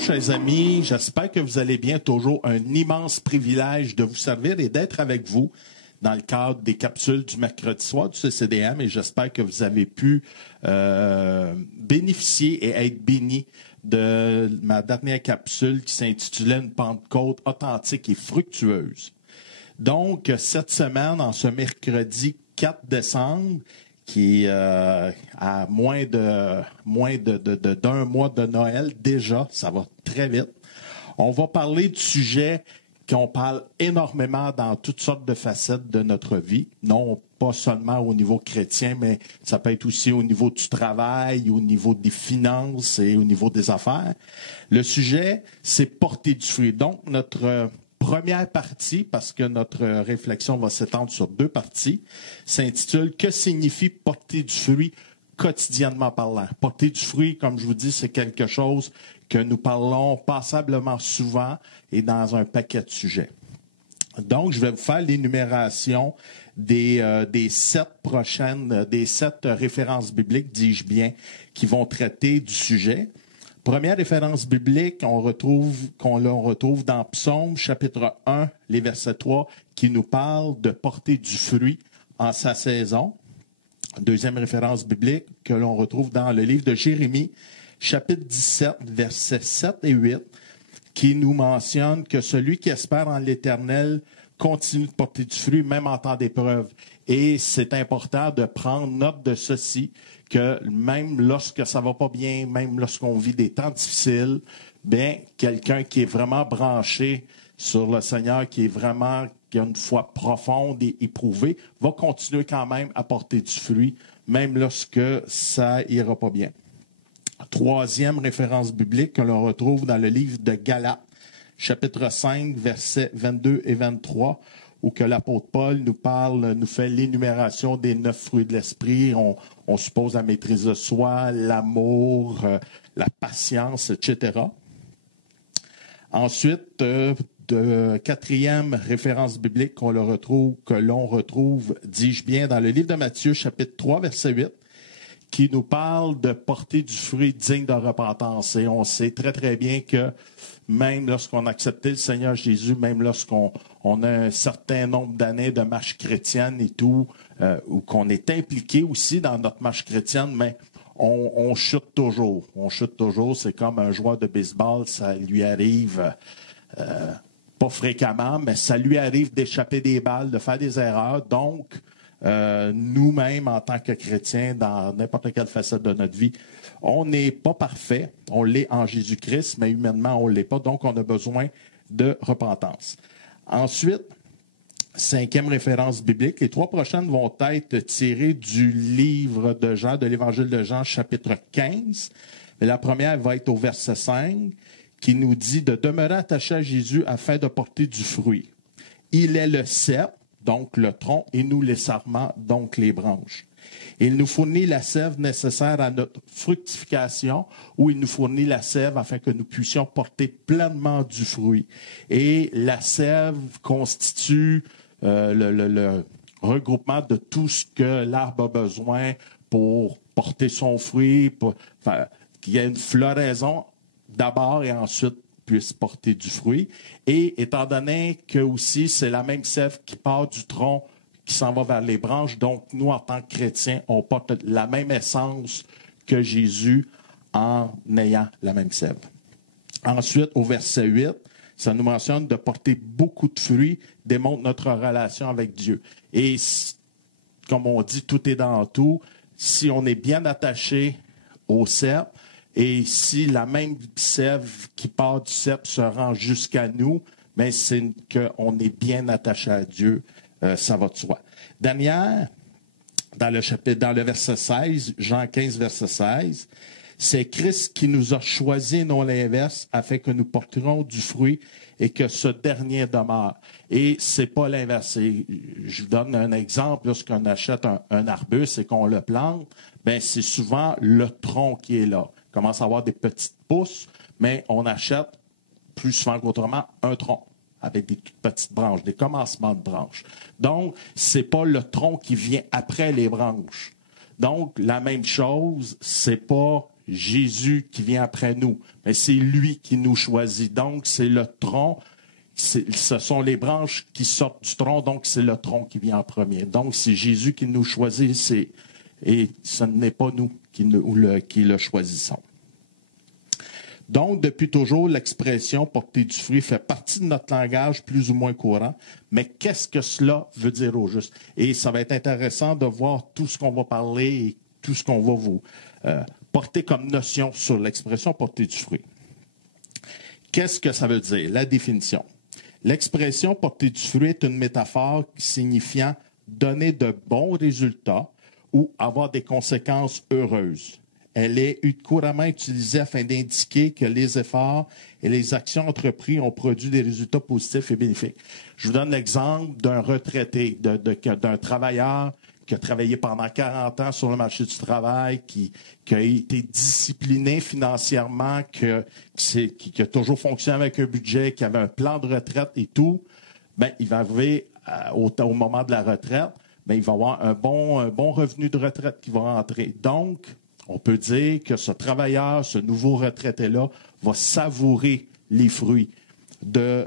chers amis. J'espère que vous allez bien. Toujours un immense privilège de vous servir et d'être avec vous dans le cadre des capsules du mercredi soir du CCDM. Et j'espère que vous avez pu bénéficier et être bénis de ma dernière capsule qui s'intitulait « Une Pentecôte authentique et fructueuse ». Donc, cette semaine, en ce mercredi 4 décembre, qui est à moins d'un mois de Noël déjà, ça va très vite. On va parler du sujet qu'on parle énormément dans toutes sortes de facettes de notre vie, non pas seulement au niveau chrétien, mais ça peut être aussi au niveau du travail, au niveau des finances et au niveau des affaires. Le sujet, c'est porter du fruit. Donc, notre première partie, parce que notre réflexion va s'étendre sur 2 parties, s'intitule « Que signifie porter du fruit quotidiennement parlant ». Porter du fruit, comme je vous dis, c'est quelque chose que nous parlons passablement souvent et dans un paquet de sujets. Donc, je vais vous faire l'énumération des 7 références bibliques, dis-je bien, qui vont traiter du sujet. Première référence biblique qu'on retrouve dans Psaume, chapitre 1, les versets 3, qui nous parle de porter du fruit en sa saison. Deuxième référence biblique que l'on retrouve dans le livre de Jérémie, chapitre 17, versets 7 et 8, qui nous mentionne que celui qui espère en l'Éternel continue de porter du fruit, même en temps d'épreuve. Et c'est important de prendre note de ceci, que même lorsque ça va pas bien, même lorsqu'on vit des temps difficiles, bien, quelqu'un qui est vraiment branché sur le Seigneur, qui a une foi profonde et éprouvée, va continuer quand même à porter du fruit, même lorsque ça ira pas bien. Troisième référence biblique que l'on retrouve dans le livre de Galates, chapitre 5, versets 22 et 23, où que l'apôtre Paul nous fait l'énumération des 9 fruits de l'esprit. On suppose la maîtrise de soi, l'amour, la patience, etc. Ensuite, quatrième référence biblique que l'on retrouve, dis-je bien, dans le livre de Matthieu, chapitre 3, verset 8, qui nous parle de porter du fruit digne de repentance. Et on sait très, très bien que même lorsqu'on a accepté le Seigneur Jésus, même lorsqu'on a un certain nombre d'années de marche chrétienne et tout, ou qu'on est impliqué aussi dans notre marche chrétienne, mais on chute toujours. On chute toujours. C'est comme un joueur de baseball, ça lui arrive pas fréquemment, mais ça lui arrive d'échapper des balles, de faire des erreurs. Donc, nous-mêmes, en tant que chrétiens, dans n'importe quelle facette de notre vie, on n'est pas parfait. On l'est en Jésus-Christ, mais humainement, on ne l'est pas. Donc, on a besoin de repentance. Ensuite, 5e référence biblique. Les 3 prochaines vont être tirées du livre de Jean, de l'Évangile de Jean, chapitre 15. Mais la première va être au verset 5, qui nous dit de demeurer attaché à Jésus afin de porter du fruit. Il est le cep, donc le tronc, et nous les sarments, donc les branches. Il nous fournit la sève nécessaire à notre fructification, ou il nous fournit la sève afin que nous puissions porter pleinement du fruit. Et la sève constitue le regroupement de tout ce que l'arbre a besoin pour porter son fruit, qu'il y ait une floraison d'abord et ensuite puisse porter du fruit. Et étant donné que aussi c'est la même sève qui part du tronc qui s'en va vers les branches, donc nous, en tant que chrétiens, on porte la même essence que Jésus en ayant la même sève. Ensuite, au verset 8, ça nous mentionne de porter beaucoup de fruits, démontre notre relation avec Dieu. Et comme on dit, tout est dans tout. Si on est bien attaché au cep, et si la même sève qui part du cep se rend jusqu'à nous, mais c'est qu'on est bien attaché à Dieu, ça va de soi. Dernière, dans le verset 16, Jean 15, verset 16, c'est Christ qui nous a choisis, non l'inverse, afin que nous porterons du fruit et que ce dernier demeure. Et c'est pas l'inverse. Je vous donne un exemple. Lorsqu'on achète un arbuste et qu'on le plante, ben c'est souvent le tronc qui est là. Il commence à avoir des petites pousses, mais on achète plus souvent qu'autrement un tronc avec des petites branches, des commencements de branches. Donc, c'est pas le tronc qui vient après les branches. Donc, la même chose, c'est pas Jésus qui vient après nous, mais c'est lui qui nous choisit. Donc, c'est le tronc, ce sont les branches qui sortent du tronc, donc c'est le tronc qui vient en premier. Donc, c'est Jésus qui nous choisit, et ce n'est pas nous qui le choisissons. Donc, depuis toujours, l'expression « porter du fruit » fait partie de notre langage plus ou moins courant. Mais qu'est-ce que cela veut dire au juste? Et ça va être intéressant de voir tout ce qu'on va parler et tout ce qu'on va vous porter comme notion sur l'expression « porter du fruit ». Qu'est-ce que ça veut dire? La définition. L'expression « porter du fruit » est une métaphore signifiant donner de bons résultats ou avoir des conséquences heureuses. Elle est couramment utilisée afin d'indiquer que les efforts et les actions entreprises ont produit des résultats positifs et bénéfiques. Je vous donne l'exemple d'un retraité, d'un travailleur qui a travaillé pendant 40 ans sur le marché du travail, qui a été discipliné financièrement, qui a toujours fonctionné avec un budget, qui avait un plan de retraite et tout. Bien, il va arriver au moment de la retraite, bien, il va avoir un bon revenu de retraite qui va rentrer. Donc, on peut dire que ce travailleur, ce nouveau retraité-là, va savourer les fruits de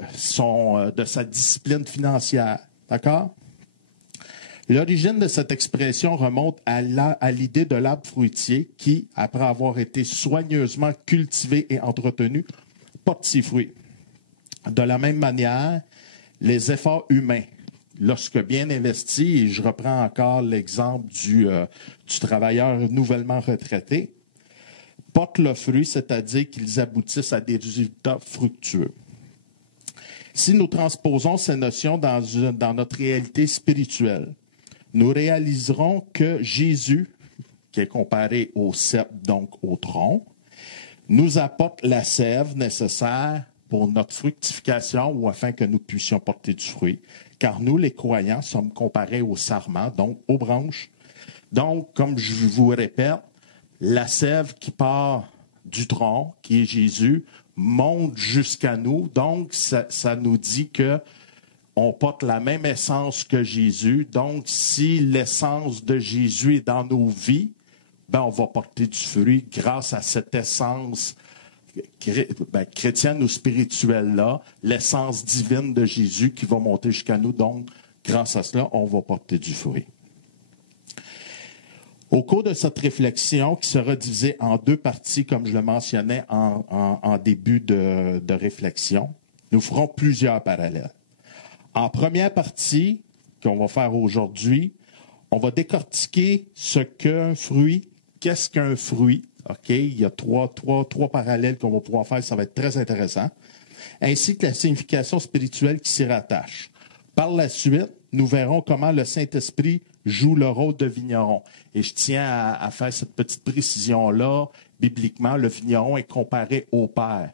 sa discipline financière. D'accord? L'origine de cette expression remonte à l'idée de l'arbre fruitier qui, après avoir été soigneusement cultivé et entretenu, porte ses fruits. De la même manière, les efforts humains, lorsque bien investis, et je reprends encore l'exemple du travailleur nouvellement retraité, portent le fruit, c'est-à-dire qu'ils aboutissent à des résultats fructueux. Si nous transposons ces notions dans notre réalité spirituelle, nous réaliserons que Jésus, qui est comparé au cep, donc au tronc, nous apporte la sève nécessaire pour notre fructification ou afin que nous puissions porter du fruit. Car nous, les croyants, sommes comparés au sarment, donc aux branches. Donc, comme je vous répète, la sève qui part du tronc, qui est Jésus, monte jusqu'à nous. Donc, ça nous dit que on porte la même essence que Jésus. Donc, si l'essence de Jésus est dans nos vies, ben, on va porter du fruit grâce à cette essence chrétienne ou spirituelle-là, l'essence divine de Jésus qui va monter jusqu'à nous. Donc, grâce à cela, on va porter du fruit. Au cours de cette réflexion, qui sera divisée en deux parties, comme je le mentionnais en début de réflexion, nous ferons plusieurs parallèles. En première partie, qu'on va faire aujourd'hui, on va décortiquer ce qu'est un fruit, qu'est-ce qu'un fruit. OK? Il y a trois parallèles qu'on va pouvoir faire, ça va être très intéressant, ainsi que la signification spirituelle qui s'y rattache. Par la suite, nous verrons comment le Saint-Esprit joue le rôle de vigneron. Et je tiens à faire cette petite précision-là. Bibliquement, le vigneron est comparé au Père.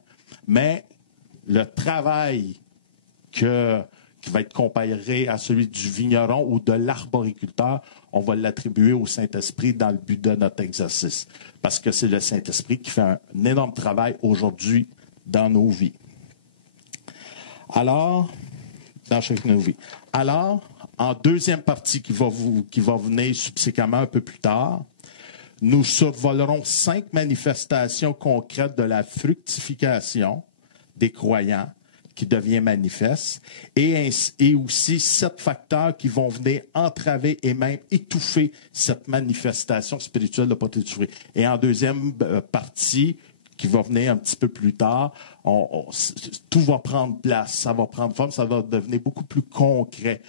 Mais le travail qui va être comparé à celui du vigneron ou de l'arboriculteur, on va l'attribuer au Saint-Esprit dans le but de notre exercice. Parce que c'est le Saint-Esprit qui fait un énorme travail aujourd'hui dans nos vies. Alors, dans chacune de nos vies. Alors, en deuxième partie qui va venir subséquemment un peu plus tard, nous survolerons 5 manifestations concrètes de la fructification des croyants qui devient manifeste, et aussi 7 facteurs qui vont venir entraver et même étouffer cette manifestation spirituelle de porter du fruit. Et en deuxième partie, qui va venir un petit peu plus tard, tout va prendre place, ça va prendre forme, ça va devenir beaucoup plus concret,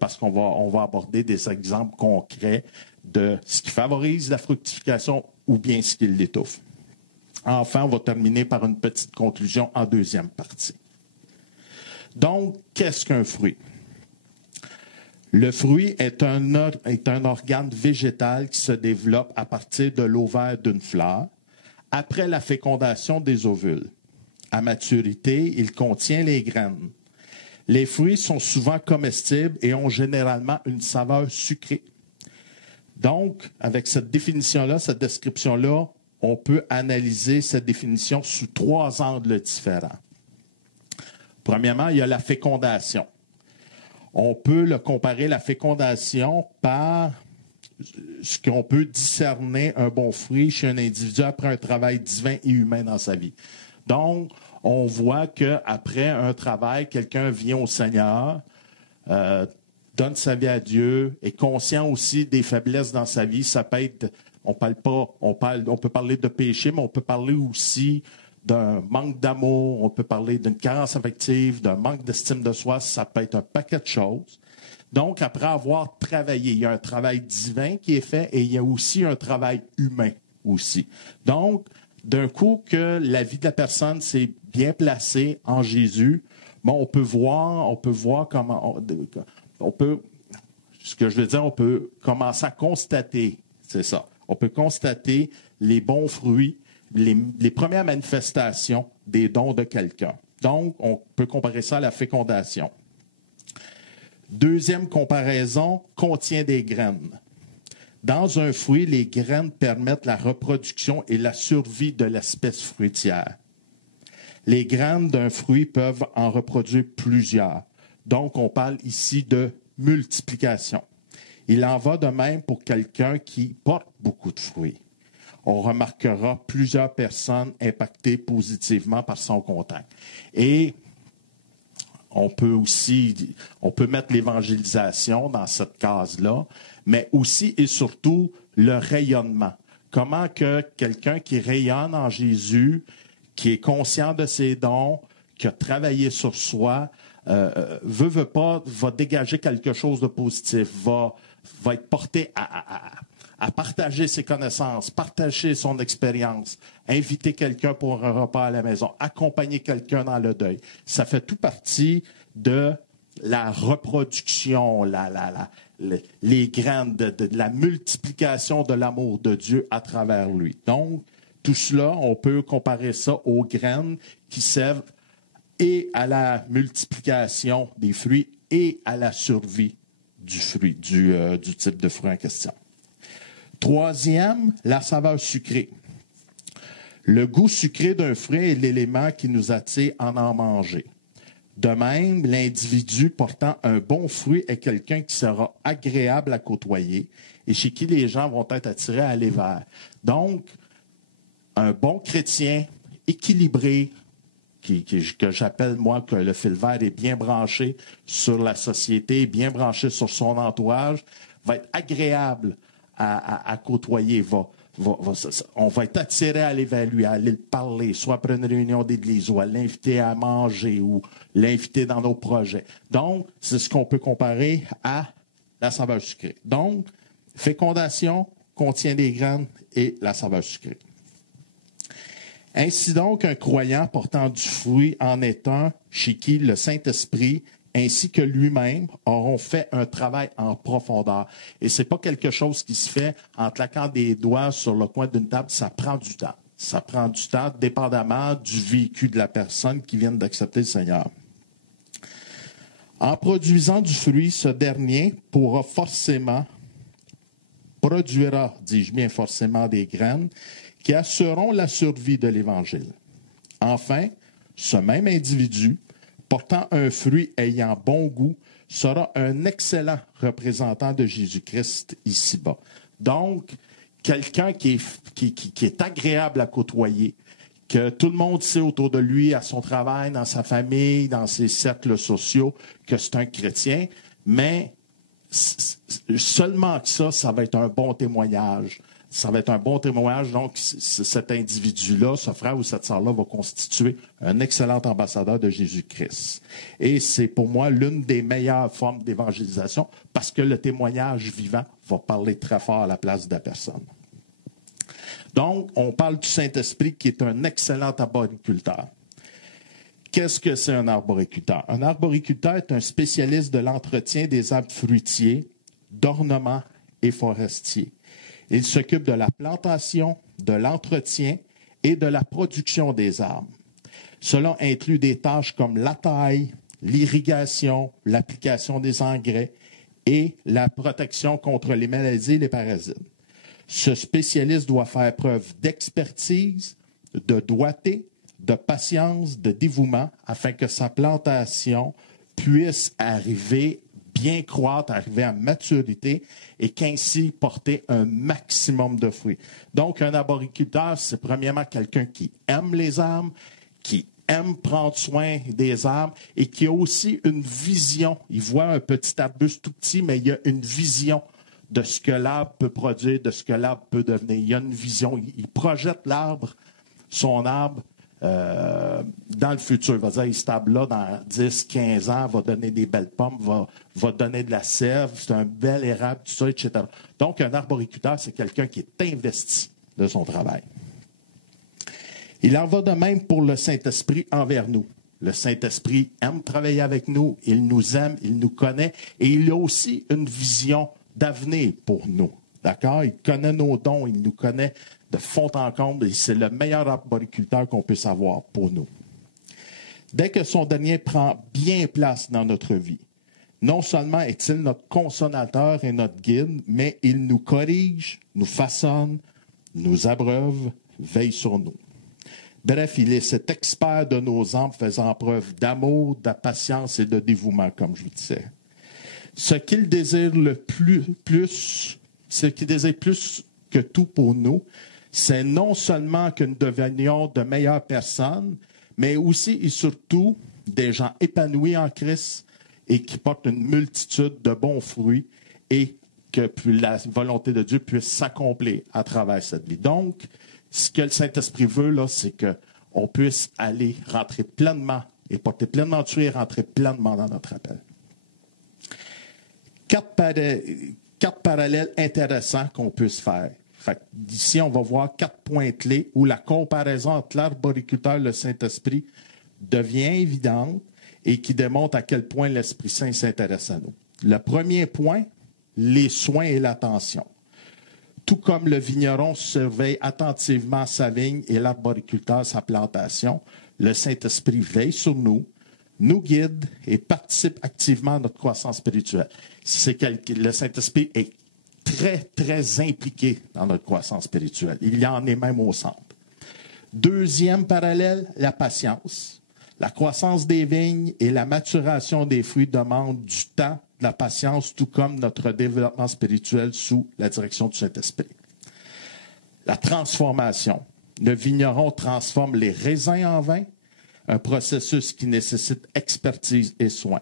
parce qu'on va aborder des exemples concrets de ce qui favorise la fructification ou bien ce qui l'étouffe. Enfin, on va terminer par une petite conclusion en deuxième partie. Donc, qu'est-ce qu'un fruit? Le fruit est un organe végétal qui se développe à partir de l'ovaire d'une fleur, après la fécondation des ovules. À maturité, il contient les graines. Les fruits sont souvent comestibles et ont généralement une saveur sucrée. Donc, avec cette définition-là, cette description-là, on peut analyser cette définition sous 3 angles différents. Premièrement, il y a la fécondation. On peut comparer la fécondation par ce qu'on peut discerner un bon fruit chez un individu après un travail divin et humain dans sa vie. Donc, on voit qu'après un travail, quelqu'un vient au Seigneur, donne sa vie à Dieu, est conscient aussi des faiblesses dans sa vie. Ça peut être, on peut parler de péché, mais on peut parler aussi d'un manque d'amour, on peut parler d'une carence affective, d'un manque d'estime de soi, ça peut être un paquet de choses. Donc, après avoir travaillé, il y a un travail divin qui est fait et il y a aussi un travail humain aussi. Donc, d'un coup que la vie de la personne s'est bien placée en Jésus, bon, on peut voir comment ce que je veux dire, on peut commencer à constater, c'est ça. On peut constater les bons fruits, les premières manifestations des dons de quelqu'un. Donc, on peut comparer ça à la fécondation. Deuxième comparaison, contient des graines. Dans un fruit, les graines permettent la reproduction et la survie de l'espèce fruitière. Les graines d'un fruit peuvent en reproduire plusieurs. Donc, on parle ici de multiplication. Il en va de même pour quelqu'un qui porte beaucoup de fruits. On remarquera plusieurs personnes impactées positivement par son contact. Et on peut mettre l'évangélisation dans cette case-là, mais aussi et surtout le rayonnement. Comment que quelqu'un qui rayonne en Jésus, qui est conscient de ses dons, qui a travaillé sur soi, veut pas, va dégager quelque chose de positif, va être porté à partager ses connaissances, partager son expérience, inviter quelqu'un pour un repas à la maison, accompagner quelqu'un dans le deuil. Ça fait tout partie de la reproduction, les graines, de la multiplication de l'amour de Dieu à travers lui. Donc, tout cela, on peut comparer ça aux graines qui servent et à la multiplication des fruits et à la survie du fruit, du type de fruit en question. Troisième, la saveur sucrée. Le goût sucré d'un fruit est l'élément qui nous attire à en manger. De même, l'individu portant un bon fruit est quelqu'un qui sera agréable à côtoyer et chez qui les gens vont être attirés à aller vers. Donc, un bon chrétien équilibré, que j'appelle, moi, que le fil vert est bien branché sur la société, bien branché sur son entourage, va être agréable à côtoyer, on va être attiré à aller vers lui, à aller le parler, soit après une réunion d'église, ou à l'inviter à manger, ou l'inviter dans nos projets. Donc, c'est ce qu'on peut comparer à la saveur sucrée. Donc, fécondation, contient des graines et la saveur sucrée. Ainsi donc, un croyant portant du fruit en est un chez qui le Saint-Esprit ainsi que lui-même auront fait un travail en profondeur. Et ce n'est pas quelque chose qui se fait en claquant des doigts sur le coin d'une table, ça prend du temps. Ça prend du temps, dépendamment du vécu de la personne qui vient d'accepter le Seigneur. En produisant du fruit, ce dernier produira, dis-je bien forcément, des graines qui assureront la survie de l'Évangile. Enfin, ce même individu, portant un fruit ayant bon goût, sera un excellent représentant de Jésus-Christ ici-bas. Donc, quelqu'un qui est agréable à côtoyer, que tout le monde sait autour de lui, à son travail, dans sa famille, dans ses cercles sociaux, que c'est un chrétien, mais seulement que ça va être un bon témoignage. Ça va être un bon témoignage, donc cet individu-là, ce frère ou cette sœur-là, va constituer un excellent ambassadeur de Jésus-Christ. Et c'est pour moi l'une des meilleures formes d'évangélisation parce que le témoignage vivant va parler très fort à la place de la personne. Donc, on parle du Saint-Esprit qui est un excellent arboriculteur. Qu'est-ce que c'est un arboriculteur? Un arboriculteur est un spécialiste de l'entretien des arbres fruitiers, d'ornement et forestiers. Il s'occupe de la plantation, de l'entretien et de la production des arbres. Cela inclut des tâches comme la taille, l'irrigation, l'application des engrais et la protection contre les maladies et les parasites. Ce spécialiste doit faire preuve d'expertise, de doigté, de patience, de dévouement afin que sa plantation puisse arriver bien croître, arriver à maturité et qu'ainsi porter un maximum de fruits. Donc, un arboriculteur, c'est premièrement quelqu'un qui aime les arbres, qui aime prendre soin des arbres et qui a aussi une vision. Il voit un petit arbuste tout petit, mais il y a une vision de ce que l'arbre peut produire, de ce que l'arbre peut devenir. Il y a une vision. Il projette l'arbre, son arbre, dans le futur. Il va dire, cet arbre-là, dans 10, 15 ans, va donner des belles pommes, va donner de la sève, c'est un bel érable, tout ça, etc. Donc, un arboriculteur, c'est quelqu'un qui est investi de son travail. Il en va de même pour le Saint-Esprit envers nous. Le Saint-Esprit aime travailler avec nous, il nous aime, il nous connaît, et il a aussi une vision d'avenir pour nous. D'accord? Il connaît nos dons, il nous connaît de fond en comble, et c'est le meilleur arboriculteur qu'on puisse avoir pour nous. Dès que son dernier prend bien place dans notre vie, non seulement est-il notre consolateur et notre guide, mais il nous corrige, nous façonne, nous abreuve, veille sur nous. Bref, il est cet expert de nos âmes faisant preuve d'amour, de patience et de dévouement, comme je vous disais. Ce qu'il désire ce qu'il désire plus que tout pour nous, c'est non seulement que nous devenions de meilleures personnes, mais aussi et surtout des gens épanouis en Christ et qui portent une multitude de bons fruits et que la volonté de Dieu puisse s'accomplir à travers cette vie. Donc, ce que le Saint-Esprit veut, là, c'est qu'on puisse aller rentrer pleinement et porter pleinement Dieu et rentrer pleinement dans notre appel. Quatre parallèles intéressants qu'on puisse faire. Ici, on va voir 4 points clés où la comparaison entre l'arboriculteur et le Saint-Esprit devient évidente et qui démontre à quel point l'Esprit Saint s'intéresse à nous. Le premier point, les soins et l'attention. Tout comme le vigneron surveille attentivement sa vigne et l'arboriculteur sa plantation, le Saint-Esprit veille sur nous, nous guide et participe activement à notre croissance spirituelle. Le Saint-Esprit est très, très impliqué dans notre croissance spirituelle. Il y en est même au centre. Deuxième parallèle, la patience. La croissance des vignes et la maturation des fruits demandent du temps, de la patience, tout comme notre développement spirituel sous la direction du Saint-Esprit. La transformation. Le vigneron transforme les raisins en vin, un processus qui nécessite expertise et soin.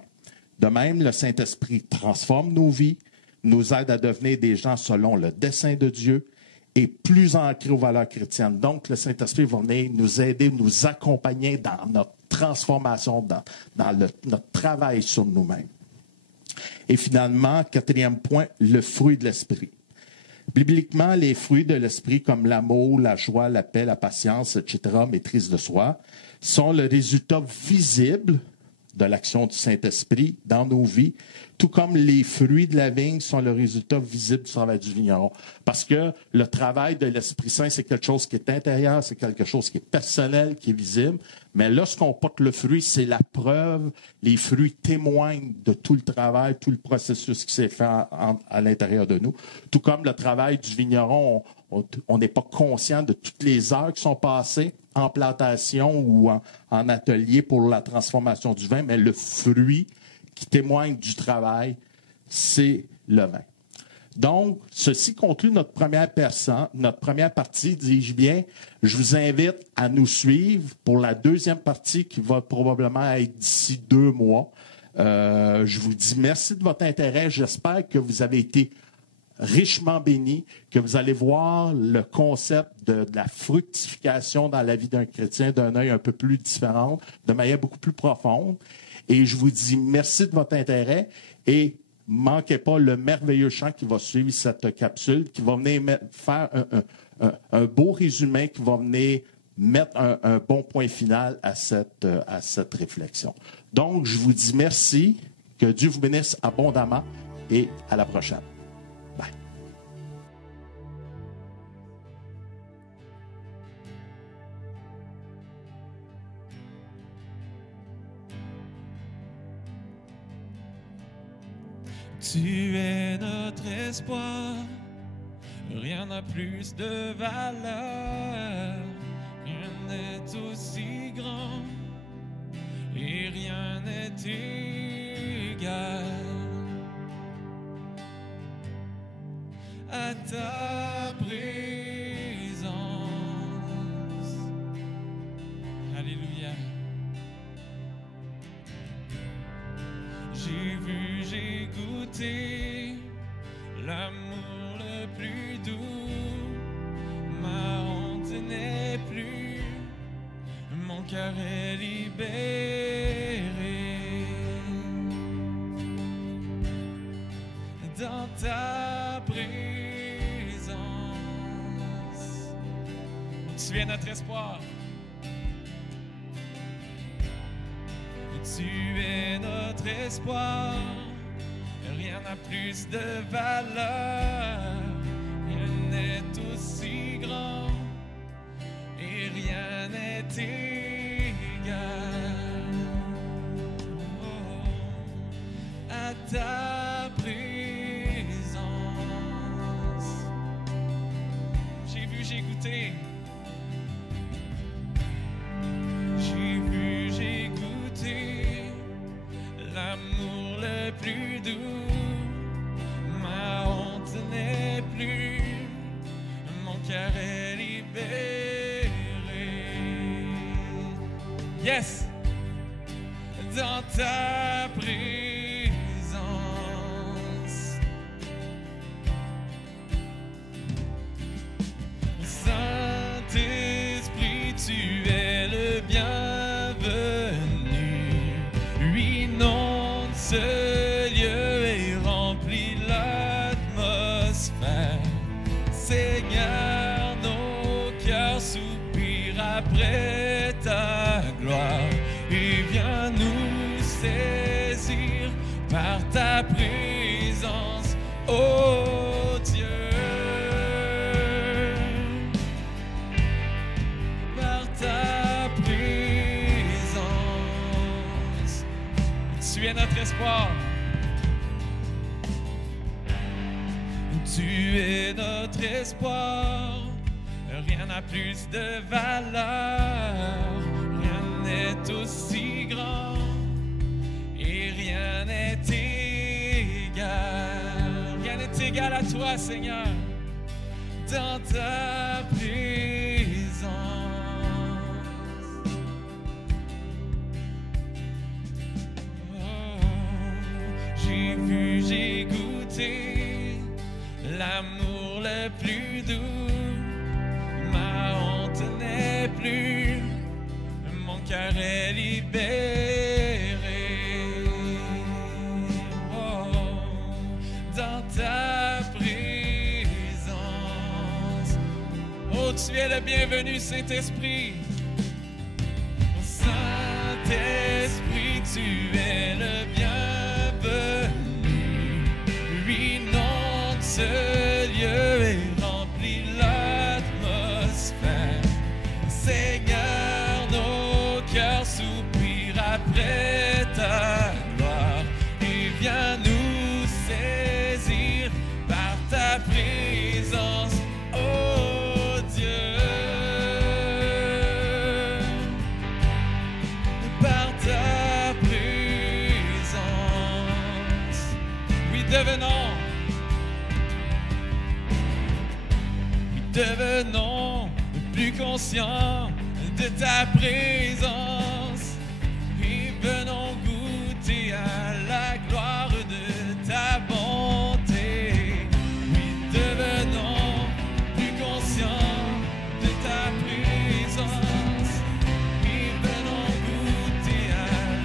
De même, le Saint-Esprit transforme nos vies, nous aide à devenir des gens selon le dessein de Dieu et plus ancrés aux valeurs chrétiennes. Donc, le Saint-Esprit va venir nous aider, nous accompagner dans notre transformation, dans notre travail sur nous-mêmes. Et finalement, 4e point, le fruit de l'Esprit. Bibliquement, les fruits de l'Esprit comme l'amour, la joie, la paix, la patience, etc., maîtrise de soi, sont le résultat visible de l'action du Saint-Esprit dans nos vies, tout comme les fruits de la vigne sont le résultat visible du travail du vigneron. Parce que le travail de l'Esprit Saint, c'est quelque chose qui est intérieur, c'est quelque chose qui est personnel, qui est visible. Mais lorsqu'on porte le fruit, c'est la preuve. Les fruits témoignent de tout le travail, tout le processus qui s'est fait à l'intérieur de nous. Tout comme le travail du vigneron, on n'est pas conscient de toutes les heures qui sont passées en plantation ou en atelier pour la transformation du vin, mais le fruit qui témoigne du travail, c'est le vin. Donc, ceci conclut notre première partie, dis-je bien. Je vous invite à nous suivre pour la deuxième partie qui va probablement être d'ici 2 mois. Je vous dis merci de votre intérêt. J'espère que vous avez été richement bénis, que vous allez voir le concept de la fructification dans la vie d'un chrétien d'un œil un peu plus différent, de manière beaucoup plus profonde. Et je vous dis merci de votre intérêt et manquez pas le merveilleux chant qui va suivre cette capsule, qui va venir faire un beau résumé, qui va venir mettre un bon point final à cette réflexion. Donc, je vous dis merci, que Dieu vous bénisse abondamment et à la prochaine. Bye. Tu es notre espoir, rien n'a plus de valeur, rien n'est aussi grand et rien n'est égal. ta présence. Alléluia. J'ai vu, j'ai goûté l'amour le plus doux. Ma honte n'est plus, mon cœur est libéré. Dans ta présence, tu es notre espoir. Tu es notre espoir. Rien n'a plus de valeur. Rien n'est aussi grand et rien n'est égal à ta présence. J'ai vu, j'ai goûté. J'ai vu, j'ai goûté l'amour le plus doux. Ma honte n'est plus, mon cœur est libéré. Yes! Dans ta présence. Saint-Esprit, tu es le bienvenu. Lui, inonde ce lieu et remplit l'atmosphère. Seigneur, nos cœurs soupirent après ta gloire. Et viens nous saisir par ta présence, ô Dieu. Par ta présence, tu es notre espoir. Tu es notre espoir. Rien n'a plus de valeur. Rien n'est aussi grand et rien n'est égal. Rien n'est égal à toi, Seigneur, dans ta présence. Oh, j'ai vu, j'ai goûté l'amour le plus doux. Ma honte n'est plus, mon cœur est libéré. Oh, dans ta présence. Oh, tu es le bienvenu, Saint-Esprit. Saint-Esprit, tu es le bienvenu. Lui, inonde ce lieu et remplit l'atmosphère. Seigneur, nos cœurs soupirent après ta gloire. Et viens nous saisir par ta présence, ô Dieu. Par ta présence, oui, devenons plus conscients de ta présence et venons goûter à la gloire de ta bonté. Oui, devenons plus conscients de ta présence et venons goûter à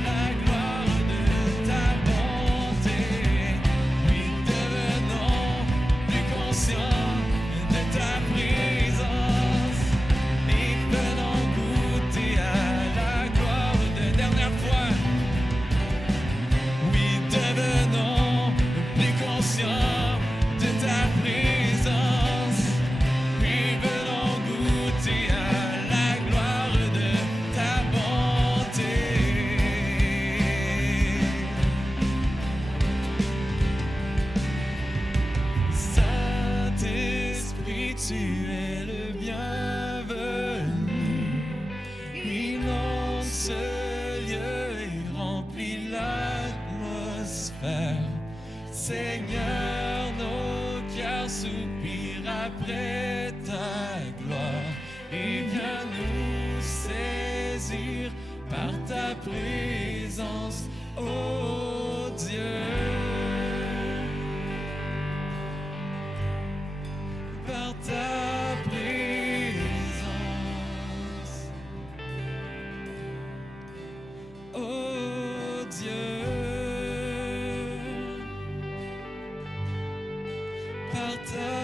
la gloire de ta bonté. Oui, devenons plus conscients de ta présence et venons goûter à la gloire de dernière fois. Oui, devenons plus conscients de ta présence et venons goûter à la gloire de ta bonté. Saint-Esprit, tu es le bienvenu. Inonde ce lieu et remplit l'atmosphère. Seigneur, nos cœurs soupirent présence, oh Dieu. Par ta présence, oh Dieu. Par ta